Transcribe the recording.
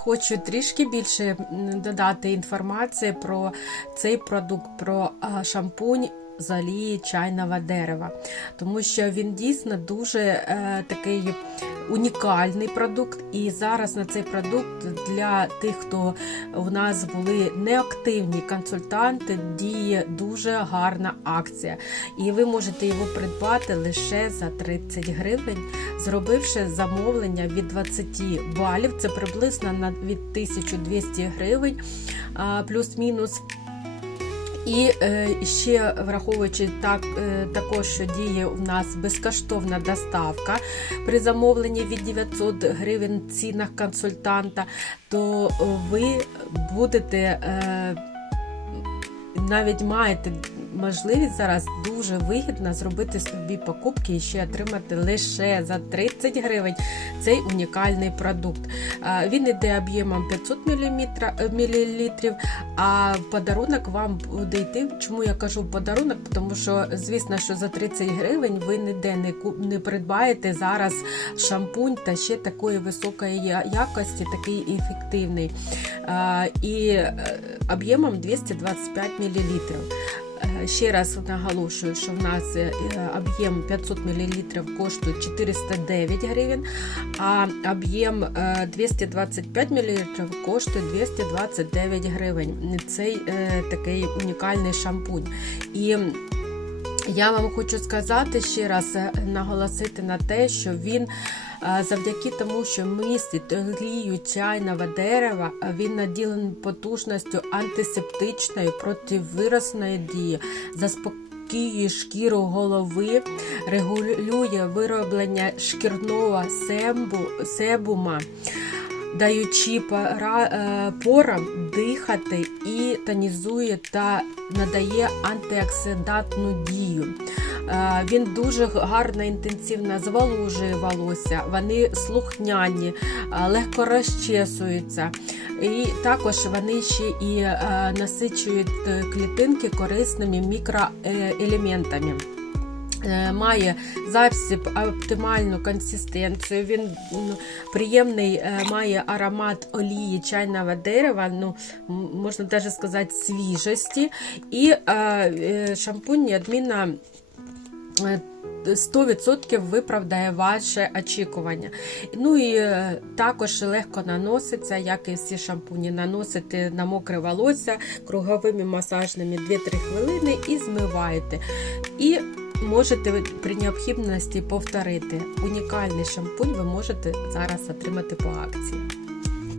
хочу трішки більше додати інформації про цей продукт, про шампунь з чайного дерева, тому що він дійсно дуже е, такий унікальний продукт. І зараз на цей продукт для тих, хто у нас були неактивні консультанти, діє дуже гарна акція. І ви можете його придбати лише за 30 гривень, зробивши замовлення від 20 балів. Це приблизно від 1200 гривень плюс-мінус. І е, ще враховуючи так, е, також, що діє у нас безкоштовна доставка при замовленні від 900 гривень в цінах консультанта, то ви будете е, навіть маєте можливість зараз дуже вигідно зробити собі покупки і ще отримати лише за 30 гривень цей унікальний продукт. Він іде об'ємом 500 мл, а подарунок вам буде йти. Чому я кажу подарунок? Тому що, звісно, що за 30 гривень ви ніде не не придбаєте зараз шампунь та ще такої високої якості, такий ефективний. І е, об'ємом 225 мл. Е, Ще раз наголошую, що в нас е, об'єм 500 мл коштує 409 гривень, а об'єм е, 225 мл коштує 229 гривень. Цей е, такий унікальний шампунь. І я вам хочу сказати ще раз е, наголосити на те, що він е, завдяки тому, що містить олію чайного дерева, е, він наділений потужністю антисептичної противиросної дії, заспокоює шкіру голови, регулює вироблення шкірного сембу, себума. Даючи пора, е, дихати і тонізує та надає антиоксидантну дію. Е, Він дуже гарно інтенсивно зволожує волосся, вони слухняні, е, легко розчесуються. І також вони ще і насичують клітинки корисними мікроелементами. Е, Має засіб оптимальну консистенцію. Він приємний, е, має аромат олії чайного дерева, ну можна навіть сказати, свіжості. І е, шампунь неодмінно е, 100% виправдає ваше очікування. Ну і також легко наноситься, як і всі шампуні, наносите на мокре волосся круговими масажними 2-3 хвилини і змиваєте. І можете при необхідності повторити. Унікальний шампунь ви можете зараз отримати по акції.